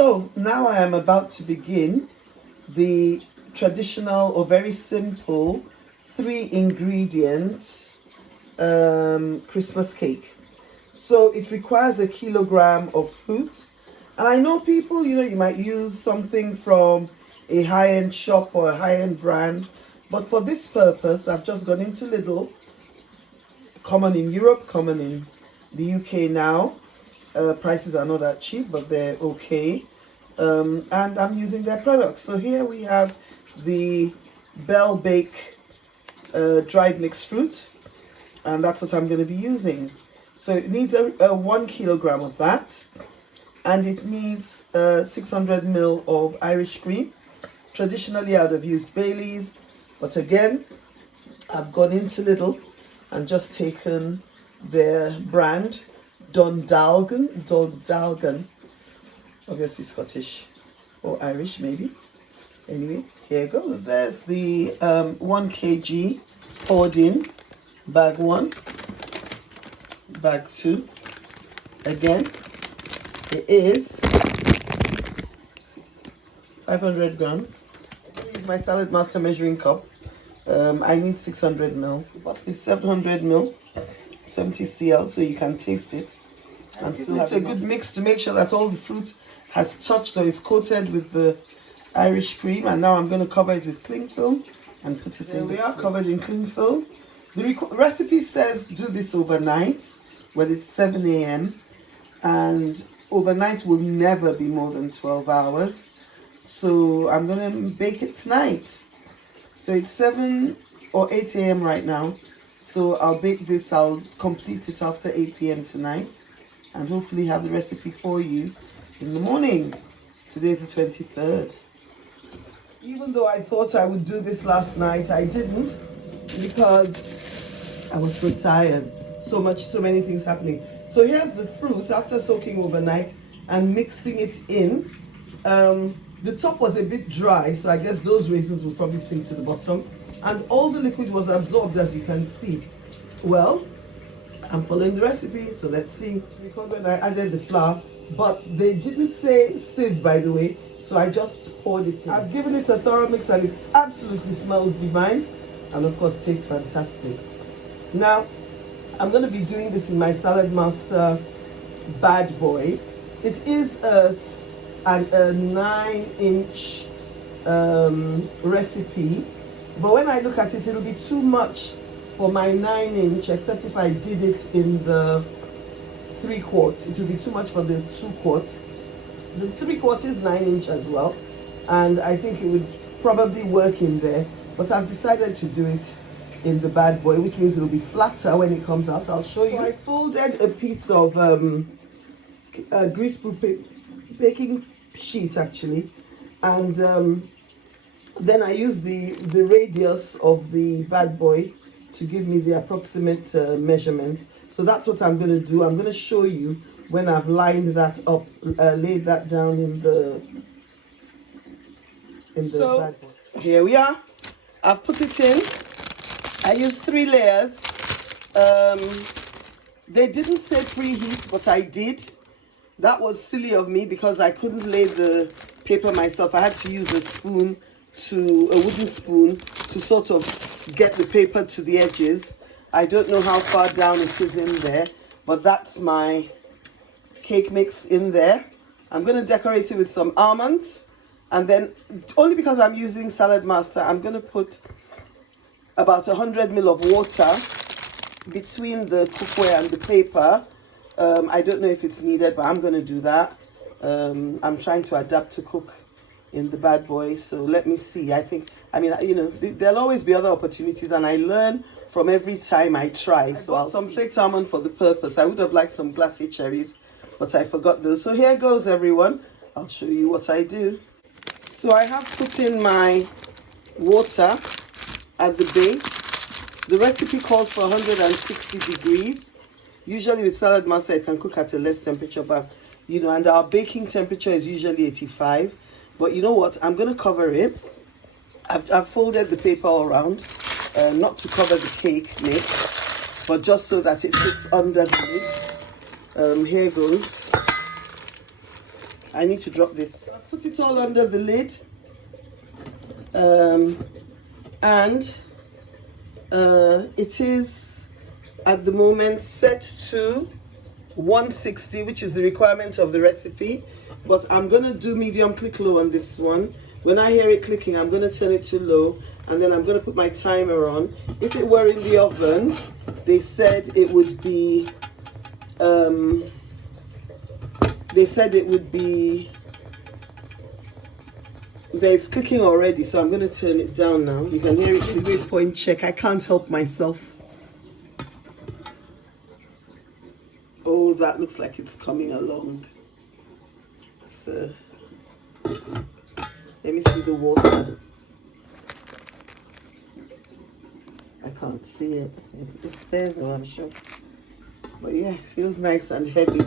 So now I am about to begin the traditional or very simple 3 ingredients Christmas cake. So it requires 1 kilogram of fruit, and I know people, you might use something from a high-end shop or a high-end brand, but for this purpose I've just gone into Lidl, common in Europe, common in the UK now. Prices are not that cheap, but they're okay, and I'm using their products. So here we have the Bell Bake dried mixed fruit, and that's what I'm going to be using. So it needs a 1 kilogram of that, and it needs 600 ml of Irish cream. Traditionally I would have used Bailey's, but again I've gone into Lidl and just taken their brand Dundalgan, obviously Scottish or Irish maybe. Anyway, here goes. There's the 1 kg poured in, bag 1, bag 2. Again, it is 500 grams. I use my Saladmaster measuring cup. I need 600 ml, but it's 700 ml, 70 cl, so you can taste it. And so it's a good mix to make sure that all the fruit has touched or is coated with the Irish cream. And now I'm going to cover it with cling film and put it in. There we are, covered in cling film. The recipe says do this overnight when it's 7 a.m. and overnight will never be more than 12 hours. So I'm going to bake it tonight. So it's 7 or 8 a.m. right now. So I'll bake this, I'll complete it after 8 p.m. tonight, and hopefully have the recipe for you in the morning. Today's the 23rd. Even though I thought I would do this last night, I didn't, because I was so tired. So many things happening. So here's the fruit after soaking overnight and mixing it in. The top was a bit dry, so I guess those raisins will probably sink to the bottom. And all the liquid was absorbed, as you can see. Well, I'm following the recipe, so let's see. Because when I added the flour, but they didn't say sieve, by the way, so I just poured it in. I've given it a thorough mix and it absolutely smells divine, and of course tastes fantastic. Now, I'm going to be doing this in my Saladmaster Bad Boy. It is a 9-inch recipe, but when I look at it, it'll be too much for my 9-inch, except if I did it in the 3/4. It will be too much for the 2/4. The 3/4 is 9-inch as well, and I think it would probably work in there, but I've decided to do it in the Bad Boy, which means it'll be flatter when it comes out. I'll show you. So I folded a piece of greaseproof baking sheet actually, and then I used the radius of the Bad Boy to give me the approximate measurement. So that's what I'm going to do. I'm going to show you when I've lined that up, laid that down in the Bad Boy. Here we are. I've put it in. I used 3 layers. They didn't say preheat, but I did. That was silly of me because I couldn't lay the paper myself. I had to use a wooden spoon to sort of get the paper to the edges. I don't know how far down it is in there, but that's my cake mix in there. I'm going to decorate it with some almonds, and then only because I'm using Saladmaster, I'm going to put about 100 ml of water between the cookware and the paper. I don't know if it's needed, but I'm going to do that. I'm trying to adapt to cook in the Bad Boy, so let me see. There'll always be other opportunities, and I learn from every time I try. So I'll some flaked almond for the purpose. I would have liked some glassy cherries, but I forgot those. So here goes, everyone. I'll show you what I do. So I have put in my water at the base. The recipe calls for 160 degrees. Usually with Saladmaster, it can cook at a less temperature, but and our baking temperature is usually 85. But you know what? I'm going to cover it. I've folded the paper all around, not to cover the cake mix, but just so that it sits under the lid. Here goes. I need to drop this. I put it all under the lid, and it is at the moment set to 160, which is the requirement of the recipe, but I'm gonna do medium click low on this one. When I hear it clicking, I'm gonna turn it to low, and then I'm gonna put my timer on. If it were in the oven, they said it would be it's clicking already, so I'm going to turn it down now. You can hear it. The grace point check. I can't help myself. Oh, that looks like it's coming along. So let me see the water. I can't see it. It's there though, I'm sure. But yeah, it feels nice and heavy.